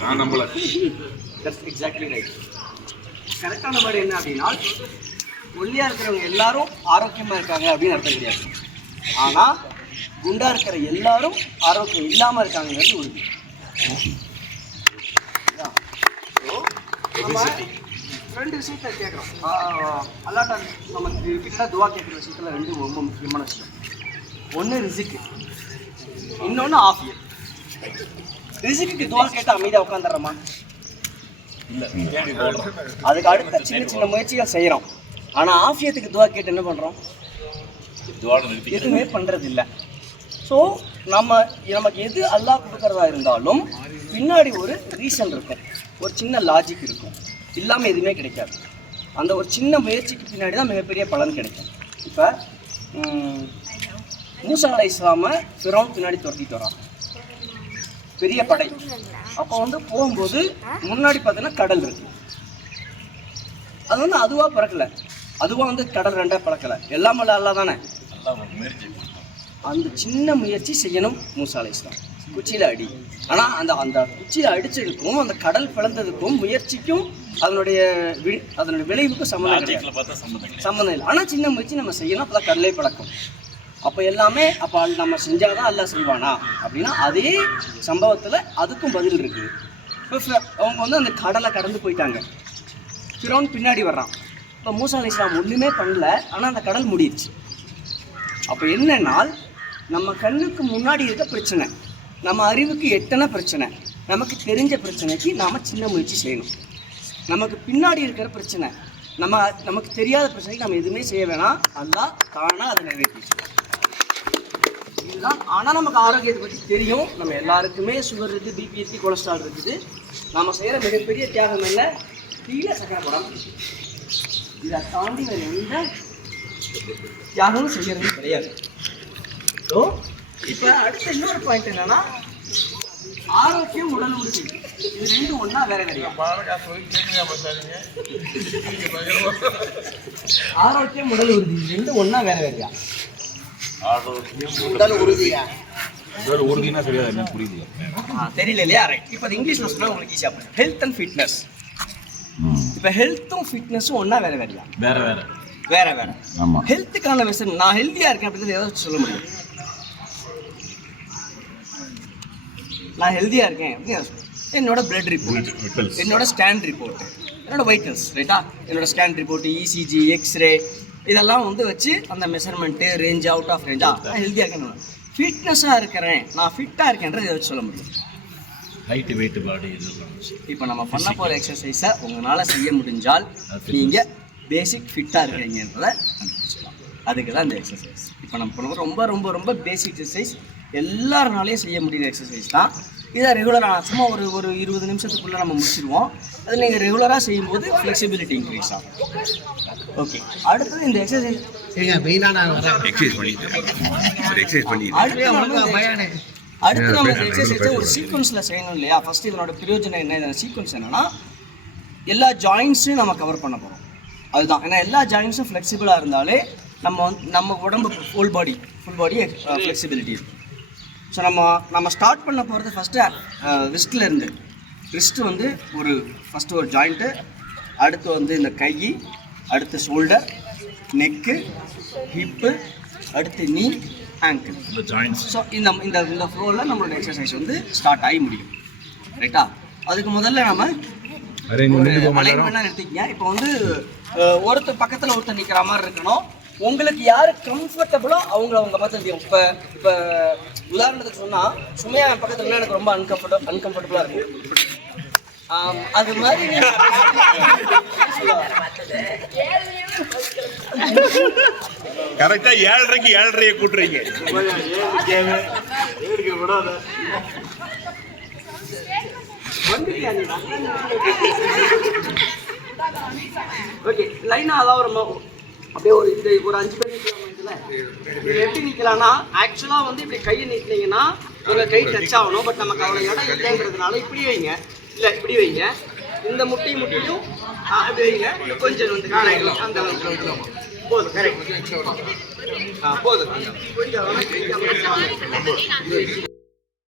நான் நம்பல. That's exactly right. கரெக்டான வேர்டு என்ன அப்படின்னா, ஒல்லியாக இருக்கிறவங்க எல்லாரும் ஆரோக்கியமாக இருக்காங்க அப்படின்னு அர்த்தம் கிடையாது. ஆனால் குண்டாக இருக்கிற எல்லாரும் ஆரோக்கியம் இல்லாமல் இருக்காங்கிறது உறுதி. நம்ம ரெண்டு விஷயத்த கேட்குறோம். அல்லாட்டா நமக்கு கிட்ட துவா கேட்குற விஷயத்தில் ரெண்டு ரொம்ப முக்கியமான விஷயம். ஒன்று ரிசிக்கு, இன்னொன்று ஆஃபியர். ரிசிக்கு துவா கேட்டால் அமைதியாக உட்காந்துடுறோமா? இல்லை. அதுக்கு அடுத்த சின்ன சின்ன முயற்சிகள் செய்கிறோம். ஆனால் ஆஃபியத்துக்கு துவா கேட்டு என்ன பண்ணுறோம்? எதுவுமே பண்ணுறது இல்லை. ஸோ நமக்கு எது அல்லாஹ் கொடுக்குறதா இருந்தாலும் பின்னாடி ஒரு ரீசன் இருக்கும், ஒரு சின்ன லாஜிக் இருக்கும். இல்லாமல் எதுவுமே கிடைக்காது. அந்த ஒரு சின்ன முயற்சிக்கு பின்னாடி தான் மிகப்பெரிய பலன் கிடைக்கும். இப்போ மூசா அலைஹிஸ்ஸலாமை ஃபிரௌன் பின்னாடி துரத்திட்டு வரான், பெரிய படை. அப்போ போகும்போது முன்னாடி பார்த்தீங்கன்னா கடல் இருக்கு. அது அதுவாக பிறக்கலை, அதுவாக கடல் ரெண்டாக பறக்கலை, எல்லாம் அல்ல தானே. அந்த சின்ன முயற்சி செய்யணும் மூசா அலைஹிஸ்ஸலாம், குச்சியில் அடி. ஆனால் அந்த குச்சியில் அடித்ததுக்கும் அந்த கடல் பிளந்ததுக்கும் முயற்சிக்கும் அதனுடைய விளைவுக்கும் சம்மந்தம் இல்லை. ஆனால் சின்ன முயற்சி நம்ம செய்யணும், அப்போ தான் கடலே பழக்கும். அப்போ எல்லாமே அப்போ நம்ம செஞ்சாதான் அல்லாஹ் செய்வானா அப்படின்னா அதே சம்பவத்தில் அதுக்கும் பதில் இருக்குது. இப்போ அவங்க அந்த கடலை கடந்து போயிட்டாங்க, ஃபிரௌன் பின்னாடி வர்றான். இப்போ மூசா அலைஹிஸ்ஸலாம் ஒன்றுமே பண்ணல, ஆனால் அந்த கடல் மூடிடுச்சு. அப்போ என்னன்னா, நம்ம கண்ணுக்கு முன்னாடி இருக்க பிரச்சனை, நம்ம அறிவுக்கு எட்டன பிரச்சனை, நமக்கு தெரிஞ்ச பிரச்சனைக்கு நாம் சின்ன முயற்சி செய்யணும். நமக்கு பின்னாடி இருக்கிற பிரச்சனை, நமக்கு தெரியாத பிரச்சனைக்கு நம்ம எதுவுமே செய்ய வேணாம், அல்லாஹ் தானாக அதை நிறைவேற்றிச்சு. இதுதான். ஆனால் நமக்கு ஆரோக்கியத்தை பற்றி தெரியும். நம்ம எல்லாருக்குமே சுகர் இருக்குது, பிபி இருக்குது, கொலஸ்ட்ரால் இருக்குது. நம்ம செய்கிற மிகப்பெரிய தியாகம் என்ன? கீழே சக்கரை போடாமல். இதை தாண்டி வேறு எந்த தியாகமும் செய்கிறது கிடையாது. ஸோ இப்போ அடுத்த இன்னொரு பாயிண்ட் என்னன்னா, ஆரோக்கியம் உடல் உறுதி, இது ரெண்டும் ஒன்றா வேற வேறையா? ஆரோக்கியம் உடல் உறுதி இது ரெண்டும் ஒன்றா வேற வேறையா? உடல் உறுதியா? உடல் உறுதினா சரியா என்ன புரியுது? தெரியல இல்லையா? ரைட். இப்போ இங்கிலீஷ்ல சொன்னா உங்களுக்கு ஈஸியாக புரியும். Health and fitness. இப்போ ஹெல்த்தும் ஃபிட்னஸும் ஒன்றா வேற வேறையா? வேற வேற வேற வேற. ஹெல்த்துக்கான விஷயம், நான் ஹெல்த்தியாக இருக்கேன் அப்படின்றது ஏதாவது சொல்ல முடியும்? நான் ஹெல்த்தியாக இருக்கேன் அப்படின்னு என்னோட பிளட் ரிப்போர்ட், என்னோட ஸ்கேன் ரிப்போர்ட், என்னோட வைட்டல்ஸ், ரைட்டா? என்னோட ஸ்கேன் ரிப்போர்ட், இசிஜி, எக்ஸ்ரே, இதெல்லாம் வச்சு அந்த மெஷர்மெண்ட்டு, ரேஞ்ச், அவுட் ஆஃப் ரேஞ்சா, நான் ஹெல்த்தியாக இருக்கேன். ஃபிட்னஸாக இருக்கிறேன், நான் ஃபிட்டாக இருக்கேன்றது எதை வச்சு சொல்ல முடியும்? ஹைட்டு, வெயிட், பாடி. இப்போ நம்ம பண்ண போகிற எக்ஸசைஸை உங்களால் செய்ய முடிஞ்சால் நீங்கள் பேசிக் ஃபிட்டாக இருக்கிறீங்கன்றதை கண்டுபிடிச்சிக்கலாம். அதுக்கு தான் இந்த எக்ஸசைஸ். இப்போ நம்ம பண்ணுறது ரொம்ப ரொம்ப ரொம்ப பேசிக் எக்ஸசைஸ், எல்லாருனாலையும் செய்ய முடிகிற எக்ஸசைஸ் தான். இதை ரெகுலராக சும்மா ஒரு 20 நிமிஷத்துக்குள்ளே நம்ம முடிச்சிடுவோம். அது நீங்கள் ரெகுலராக செய்யும்போது ஃப்ளெக்சிபிலிட்டி இன்க்ரீஸ் ஆகும். ஓகே, அடுத்தது இந்த எக்ஸசைஸ் அடுத்து நம்ம இந்த எக்ஸசைஸை ஒரு சீக்வன்ஸில் செய்யணும் இல்லையா? ஃபஸ்ட்டு இதனோட பிரயோஜனம் என்ன? இதோட சீக்வன்ஸ் என்னென்னா, எல்லா ஜாயின்ட்ஸையும் நம்ம கவர் பண்ண போகிறோம். அதுதான். ஏன்னா எல்லா ஜாயின்ட்ஸும் ஃப்ளெக்சிபிளாக இருந்தாலே நம்ம உடம்பு ஃபுல் பாடி ஃப்ளெக்சிபிலிட்டி இருக்கும். ஸோ நம்ம ஸ்டார்ட் பண்ண போகிறது ஃபஸ்ட்டு ரிஸ்ட்டில் இருந்து. ரிஸ்ட்டு ஃபஸ்ட்டு ஒரு ஜாயிண்ட்டு, அடுத்து இந்த கை, அடுத்து ஷோல்டர், நெக்கு, ஹிப்பு, அடுத்து நீ, ஆங்கிள், இந்த ஜாயின்ட்ஸ். ஸோ இந்த ஃப்ளோவில் நம்மளோட எக்ஸசைஸ் ஸ்டார்ட் ஆகி முடியும். ரைட்டா? அதுக்கு முதல்ல நம்ம அலைன்மெண்ட்டாக நிறுத்திக்கங்க. இப்போ ஒருத்தர் பக்கத்தில் ஒருத்தர் நிற்கிற மாதிரி இருக்கணும். உங்களுக்கு யார் கம்ஃபர்டபுளோ அவங்க பார்த்து தெரியும். இப்போ உதாரணத்துக்கு சொன்னால், சுமையா என் பக்கத்தில் எனக்கு ரொம்ப அன்கம்ஃபர்டபுளாக இருக்கும். அது மாதிரி கரெக்டா 7:30க்கு 7:30 கூட்டுறீங்க. ஓகே, லைனாக அதான் அப்படியே ஒரு 5 பேர் நிற்கலாம். இதில் எப்படி நிற்கலாம்னா, ஆக்சுவலாக இப்படி கையை நீட்டினீங்கன்னா உங்கள் கை டச் ஆகணும். பட் நமக்கு அவ்வளோ இடம் இல்லைங்கிறதுனால இப்படி வைங்க, இல்லை இப்படி வைங்க. இந்த முட்டையும் அப்படி வைங்க. கொஞ்சம் அந்த போதும். கரெக்ட். போதும். கொஞ்சம்